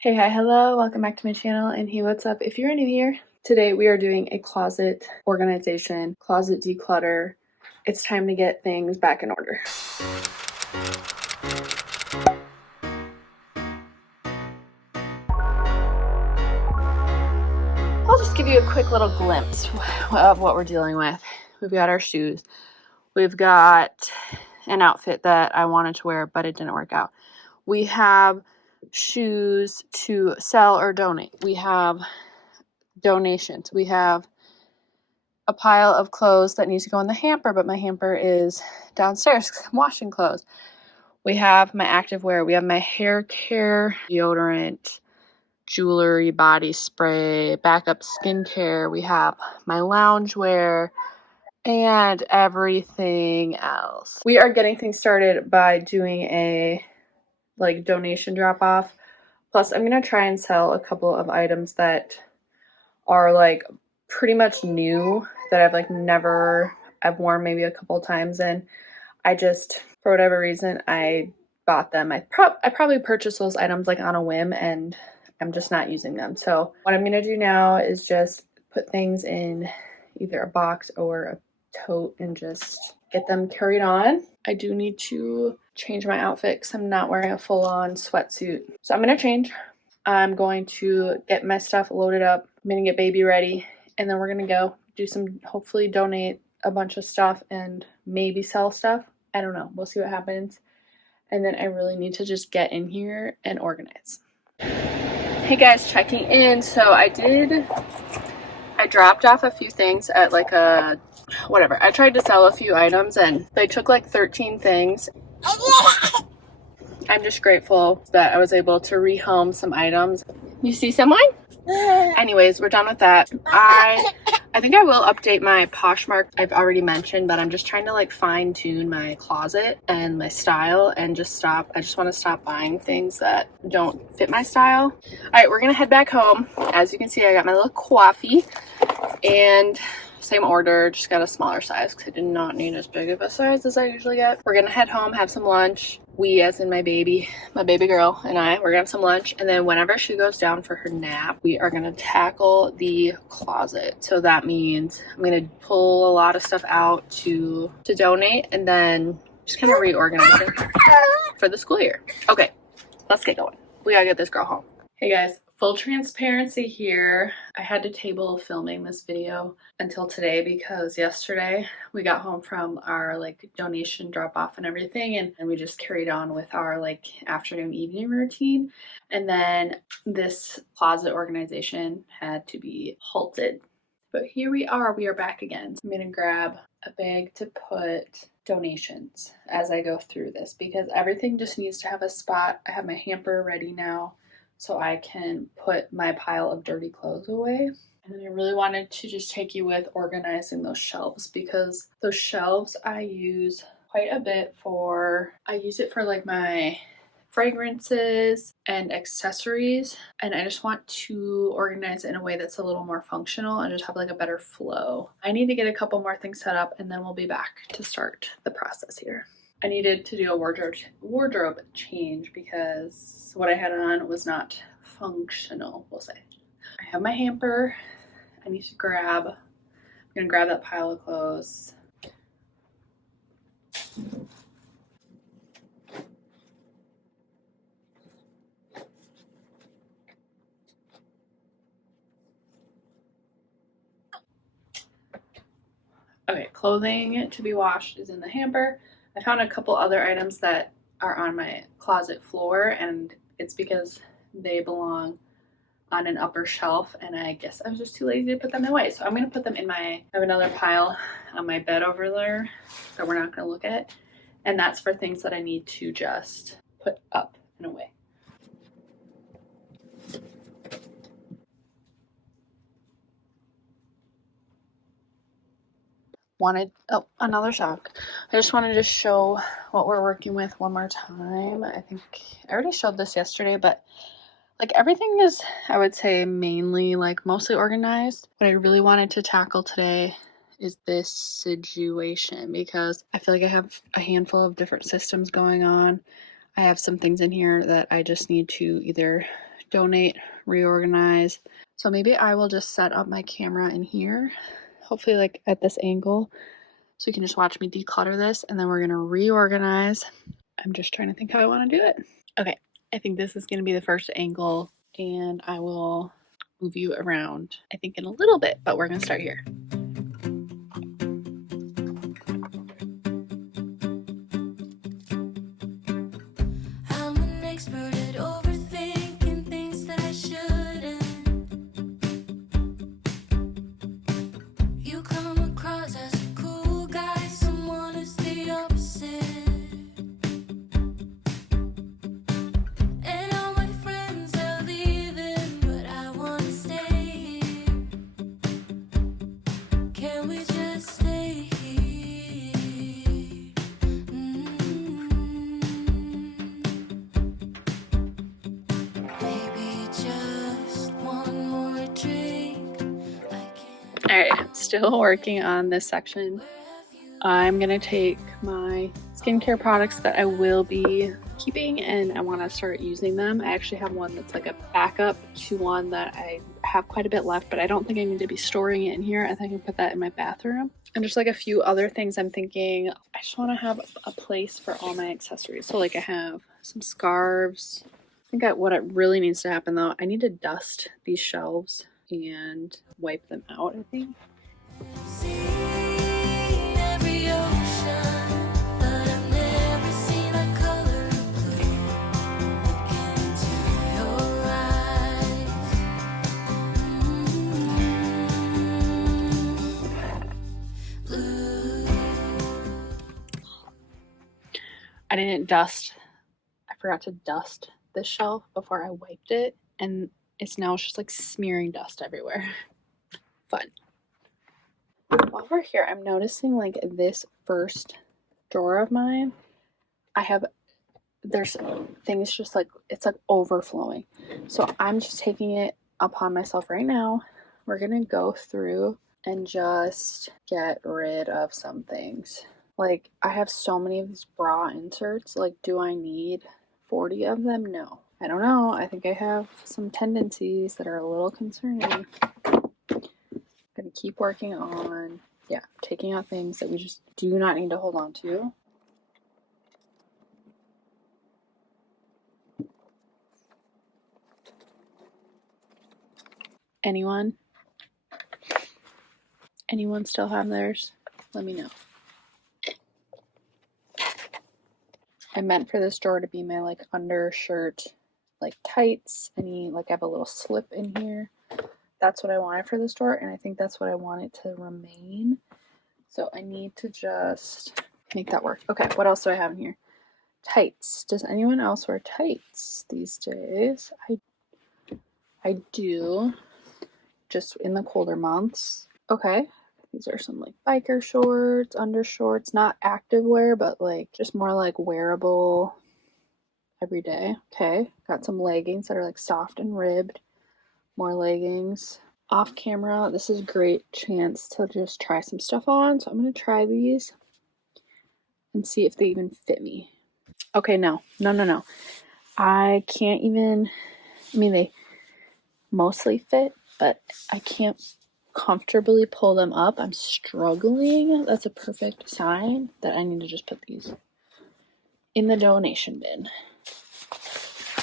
Hey, hi, hello, welcome back to my channel, and hey, what's up? If you're new here, today we are doing a closet organization, closet declutter. It's time to get things back in order. I'll just give you a quick little glimpse of what we're dealing with. We've got our shoes. We've got an outfit that I wanted to wear, but it didn't work out. We have shoes to sell or donate. We have donations. We have a pile of clothes that needs to go in the hamper, but my hamper is downstairs because I'm washing clothes. We have my activewear. We have my hair care, deodorant, jewelry, body spray, backup skincare. We have my loungewear and everything else. We are getting things started by doing a donation drop off. Plus, I'm going to try and sell a couple of items that are pretty much new that I've worn maybe a couple times, and I just, for whatever reason, I bought them. I probably purchased those items on a whim, and I'm just not using them. So what I'm gonna do now is just put things in either a box or a tote and just get them carried on. I do need to change my outfit because I'm not wearing a full-on sweatsuit. So I'm gonna change. I'm going to get my stuff loaded up. I'm gonna get baby ready, and then we're gonna go do hopefully donate a bunch of stuff and maybe sell stuff. I don't know. We'll see what happens. And then I really need to just get in here and organize. Hey guys, checking in. So I dropped off a few things at whatever. I tried to sell a few items and they took 13 things. I'm just grateful that I was able to rehome some items. You see someone? Anyways, we're done with that. I think I will update my Poshmark. I've already mentioned, but I'm just trying to fine tune my closet and my style and just stop. I just want to stop buying things that don't fit my style. All right, we're gonna head back home. As you can see, I got my little coffee and same order, just got a smaller size because I did not need as big of a size as I usually get. We're gonna head home, have some lunch. We, as in my baby girl and we're gonna have some lunch, and then whenever she goes down for her nap, we are gonna tackle the closet. So that means I'm gonna pull a lot of stuff out to donate, and then just kind of reorganize it for the school year. Okay, let's get going. We gotta get this girl home. Hey guys, full transparency here. I had to table filming this video until today because yesterday we got home from our donation drop off and everything, and we just carried on with our afternoon evening routine, and then this closet organization had to be halted. But here we are back again. So I'm gonna grab a bag to put donations as I go through this because everything just needs to have a spot. I have my hamper ready now so I can put my pile of dirty clothes away. And then I really wanted to just take you with organizing those shelves because those shelves I use quite a bit for, my fragrances and accessories, and I just want to organize it in a way that's a little more functional and just have a better flow. I need to get a couple more things set up and then we'll be back to start the process here. I needed to do a wardrobe change because what I had on was not functional, we'll say. I have my hamper. I'm gonna grab that pile of clothes. Okay, clothing to be washed is in the hamper. I found a couple other items that are on my closet floor, and it's because they belong on an upper shelf, and I guess I was just too lazy to put them away. So I'm gonna put them in I have another pile on my bed over there that we're not gonna look at, and that's for things that I need to just put up and away. Another shock. I just wanted to show what we're working with one more time. I think I already showed this yesterday, but everything is, I would say, mainly mostly organized. What I really wanted to tackle today is this situation because I feel like I have a handful of different systems going on. I have some things in here that I just need to either donate, reorganize. So maybe I will just set up my camera in here, hopefully like at this angle, so you can just watch me declutter this, and then we're gonna reorganize. I'm just trying to think how I want to do it. Okay, I think this is gonna be the first angle, and I will move you around, I think, in a little bit, but we're gonna start here. I'm an expert at overthinking things that I shouldn't. You come across as a cool guy, someone is the opposite. And all my friends are leaving, but I wanna stay here. Can we just stay here? Maybe just one more drink. All right, I'm still working on this section. I'm gonna take my skincare products that I will be keeping, and I want to start using them. I actually have one that's like a backup to one that I have quite a bit left, but I don't think I need to be storing it in here. I think I can put that in my bathroom. And just like a few other things I'm thinking, I just want to have a place for all my accessories. So like I have some scarves. I think what it really needs to happen though, I need to dust these shelves and wipe them out, I think. Seen every ocean, but I've never seen a color blue. Look into your eyes. Blue. I didn't dust. I forgot to dust this shelf before I wiped it, and it's now just like smearing dust everywhere. Fun. While we're here, I'm noticing like this first drawer of mine, there's things just like, it's like overflowing. So I'm just taking it upon myself right now. We're gonna go through and just get rid of some things. Like I have so many of these bra inserts. Like, do I need 40 of them? No. I don't know. I think I have some tendencies that are a little concerning. Gonna keep working on, taking out things that we just do not need to hold on to. Anyone still have theirs? Let me know. I meant for this drawer to be my like undershirt, like tights, I have a little slip in here. That's what I wanted for this drawer, and I think that's what I want it to remain. So I need to just make that work. Okay, what else do I have in here? Tights. Does anyone else wear tights these days? I do, just in the colder months. Okay, these are some like biker shorts, undershorts, not active wear, but like just more like wearable every day. Okay, got some leggings that are like soft and ribbed. More leggings. Off camera, this is a great chance to just try some stuff on. So I'm going to try these and see if they even fit me. Okay, no. I can't even, they mostly fit, but I can't comfortably pull them up. I'm struggling. That's a perfect sign that I need to just put these in the donation bin.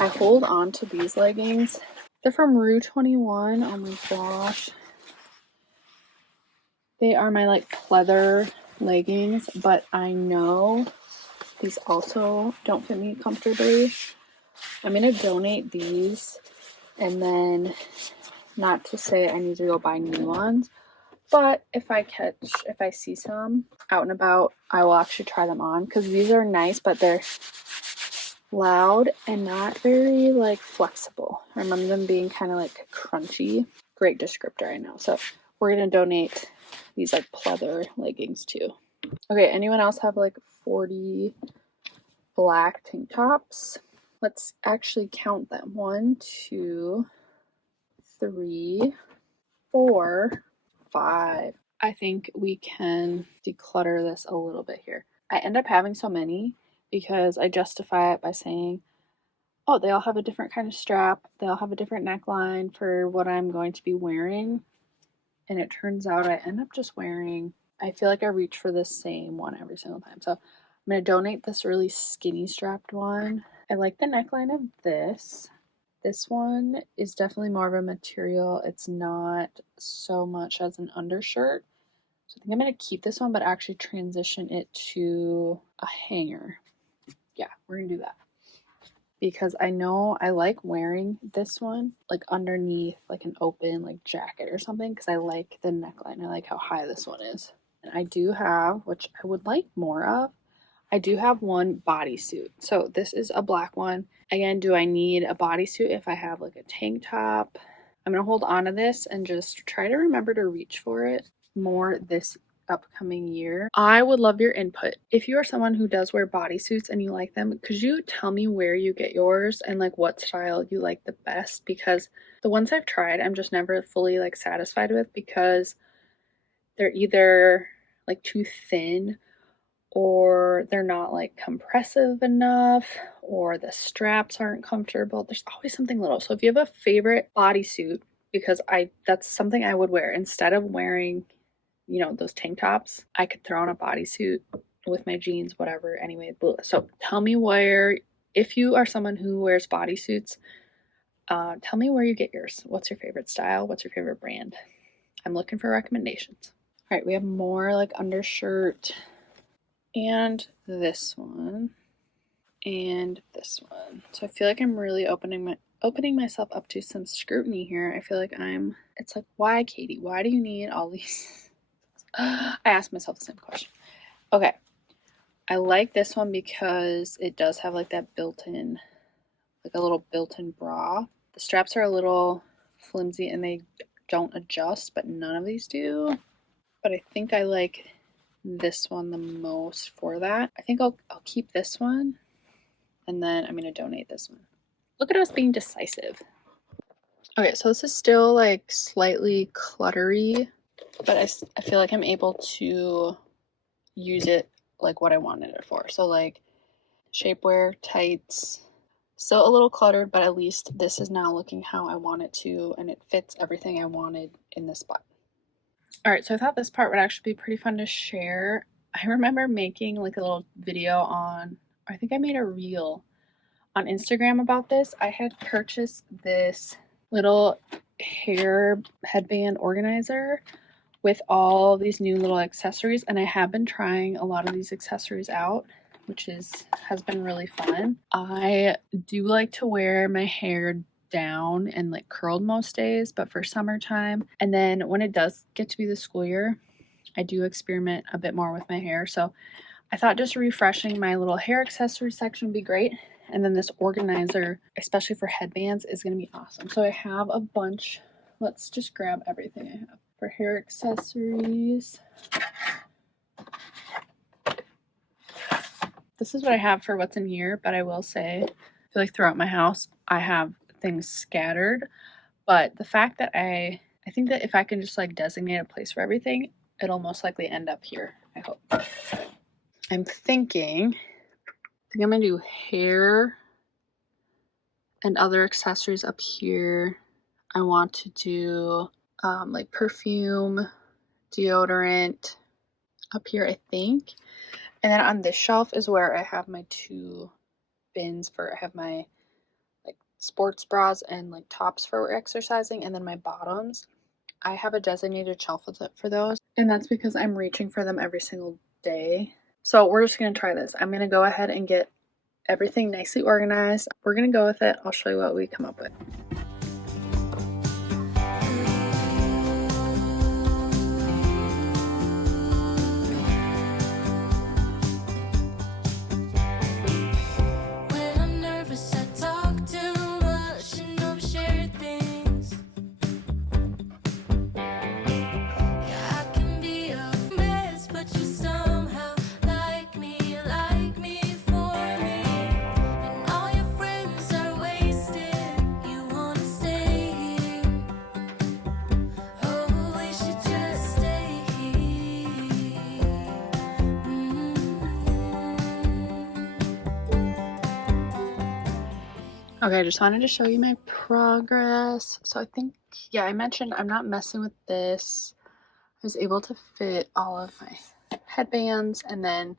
I hold on to these leggings. They're from Rue 21. Oh my gosh. They are my like pleather leggings, but I know these also don't fit me comfortably. I'm going to donate these, and then, not to say I need to go buy new ones, but if I see some out and about, I will actually try them on, because these are nice, but they're loud and not very like flexible. I remember them being kind of like crunchy. Great descriptor, I know. So we're going to donate these like pleather leggings too. Okay, anyone else have like 40 black tank tops? Let's actually count them. 1, 2, 3, 4, 5. I think we can declutter this a little bit here. I end up having so many because I justify it by saying Oh, they all have a different kind of strap. They all have a different neckline for what I'm going to be wearing. And it turns out I end up just wearing, I feel like I reach for the same one every single time. So I'm going to donate this really skinny strapped one. I like the neckline of this. This one is definitely more of a material. It's not so much as an undershirt. So I think I'm going to keep this one, but actually transition it to a hanger. Yeah, we're going to do that. Because I know I like wearing this one like underneath like an open like jacket or something because I like the neckline. I like how high this one is. And I do have, which I would like more of, I do have one bodysuit. So this is a black one. Again, do I need a bodysuit if I have like a tank top? I'm going to hold on to this and just try to remember to reach for it more this upcoming year. I would love your input. If you are someone who does wear bodysuits and you like them, could you tell me where you get yours and like what style you like the best? Because the ones I've tried, I'm just never fully like satisfied with because they're either like too thin or they're not like compressive enough or the straps aren't comfortable. There's always something little. So if you have a favorite bodysuit, because that's something I would wear instead of wearing, you know, those tank tops, I could throw on a bodysuit with my jeans, whatever. Anyway, so tell me where, if you are someone who wears bodysuits, tell me where you get yours. What's your favorite style? What's your favorite brand? I'm looking for recommendations. All right, we have more like undershirt and this one and this one. So I feel like I'm really opening myself up to some scrutiny here. I feel like it's like, why, Katie? Why do you need all these? I asked myself the same question. Okay. I like this one because it does have like that built-in, like a little built-in bra. The straps are a little flimsy and they don't adjust, but none of these do. But I think I like this one the most for that. I think I'll keep this one and then I'm going to donate this one. Look at us being decisive. Okay, so this is still like slightly cluttery, but I feel like I'm able to use it like what I wanted it for. So like shapewear, tights, still a little cluttered, but at least this is now looking how I want it to, and it fits everything I wanted in this spot. All right, so I thought this part would actually be pretty fun to share. I remember making like a little video on, I think I made a reel on Instagram about this. I had purchased this little hair headband organizer with all these new little accessories, and I have been trying a lot of these accessories out, which has been really fun. I do like to wear my hair down and like curled most days, but for summertime, and then when it does get to be the school year, I do experiment a bit more with my hair. So I thought just refreshing my little hair accessory section would be great. And then this organizer, especially for headbands, is going to be awesome. So I have a bunch. Let's just grab everything I have. For hair accessories, this is what I have for what's in here, but I will say, I feel like throughout my house, I have things scattered. But the fact that I think that if I can just like designate a place for everything, it'll most likely end up here, I hope. I'm thinking I'm going to do hair and other accessories up here. I want to do like perfume, deodorant up here, I think. And then on this shelf is where I have my two bins I have my like sports bras and like tops for exercising, and then my bottoms. I have a designated shelf for those, and that's because I'm reaching for them every single day. So we're just going to try this. I'm going to go ahead and get everything nicely organized. We're going to go with it. I'll show you what we come up with. When I'm nervous, I talk too much and overshare things. Yeah, I can be a mess, but you somehow like me for me. And all your friends are wasted. You wanna Okay, I just wanted to show you my progress. So I think, yeah, I mentioned I'm not messing with this. I was able to fit all of my headbands, and then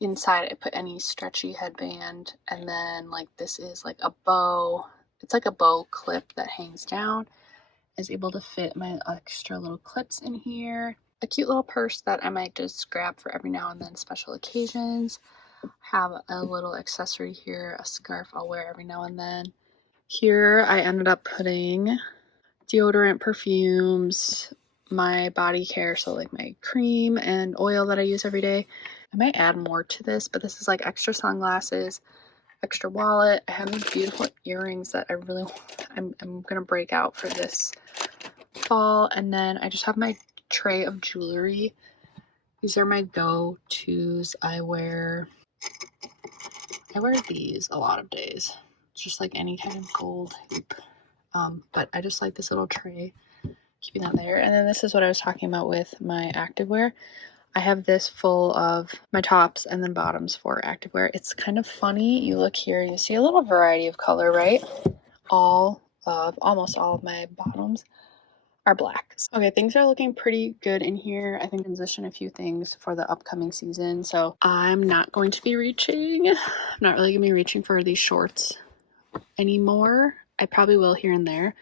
inside I put any stretchy headband, and then like this is like a bow. It's like a bow clip that hangs down. I was able to fit my extra little clips in here. A cute little purse that I might just grab for every now and then special occasions. Have a little accessory here, a scarf I'll wear every now and then. Here I ended up putting deodorant, perfumes, my body care, so like my cream and oil that I use every day. I might add more to this, but this is like extra sunglasses, extra wallet. I have these beautiful earrings that I'm gonna break out for this fall. And then I just have my tray of jewelry. These are my go-tos. I wear these a lot of days. It's just like any kind of gold hoop. But I just like this little tray, keeping that there. And then this is what I was talking about with my activewear. I have this full of my tops and then bottoms for activewear. It's kind of funny. You look here, you see a little variety of color, right? Almost all of my bottoms are black. Okay, things are looking pretty good in here. I think transition a few things for the upcoming season. So I'm not going to be reaching. I'm not really gonna be reaching for these shorts anymore. I probably will here and there,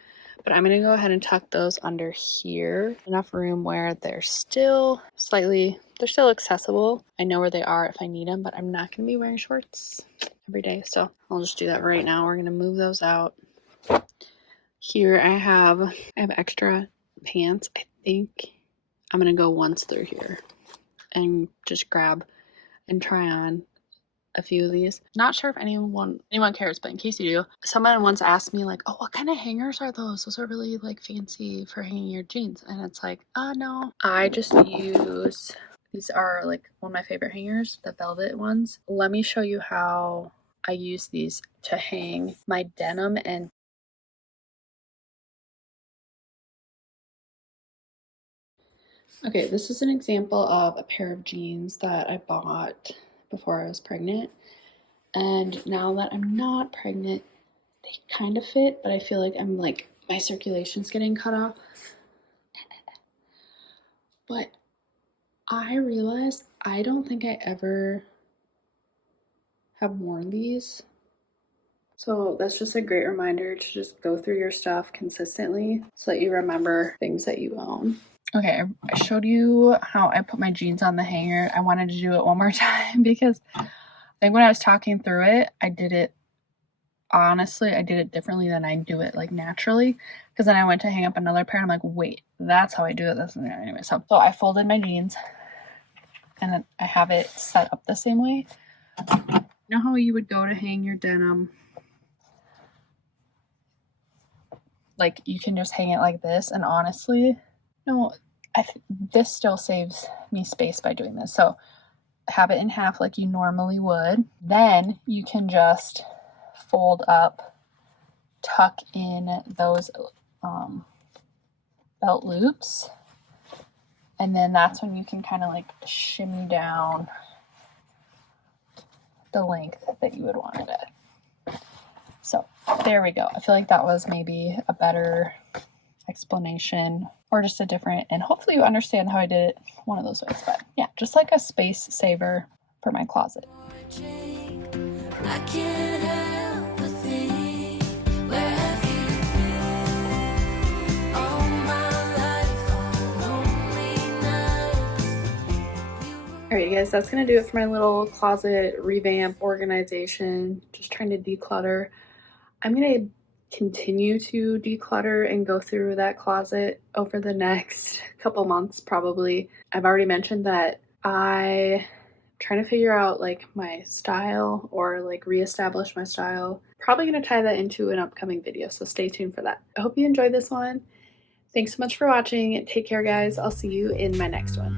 but I'm gonna go ahead and tuck those under here. Enough room where they're still accessible. I know where they are if I need them, but I'm not gonna be wearing shorts every day. So I'll just do that right now. We're gonna move those out. Here I have extra pants. I think I'm gonna go once through here and just grab and try on a few of these. Not sure if anyone cares, but in case you do, someone once asked me like, oh, what kind of hangers are those? Those are really like fancy for hanging your jeans. And it's like, no. I just use, these are like one of my favorite hangers, the velvet ones. Let me show you how I use these to hang my denim and okay, this is an example of a pair of jeans that I bought before I was pregnant. And now that I'm not pregnant, they kind of fit, but I feel like my circulation's getting cut off. But I realized I don't think I ever have worn these. So that's just a great reminder to just go through your stuff consistently so that you remember things that you own. Okay, I showed you how I put my jeans on the hanger. I wanted to do it one more time because I think when I was talking through it, I did it differently than I do it like naturally, because then I went to hang up another pair and I'm like, wait, that's how I do it. That's anyway. So I folded my jeans and then I have it set up the same way. You know how you would go to hang your denim? Like you can just hang it like this, and honestly, no, this still saves me space by doing this. So have it in half like you normally would. Then you can just fold up, tuck in those belt loops, and then that's when you can kind of like shimmy down the length that you would want it at. So there we go. I feel like that was maybe a better explanation, or just a different, and hopefully you understand how I did it one of those ways. But yeah, just like a space saver for my closet. I can't help but think, where have you been? All my life, all lonely nights. Alright guys, that's gonna do it for my little closet revamp organization. Just trying to declutter. I'm gonna continue to declutter and go through that closet over the next couple months probably. I've already mentioned that I'm trying to figure out like my style, or like reestablish my style. Probably gonna tie that into an upcoming video, so stay tuned for that. I hope you enjoyed this one. Thanks so much for watching. Take care guys. I'll see you in my next one.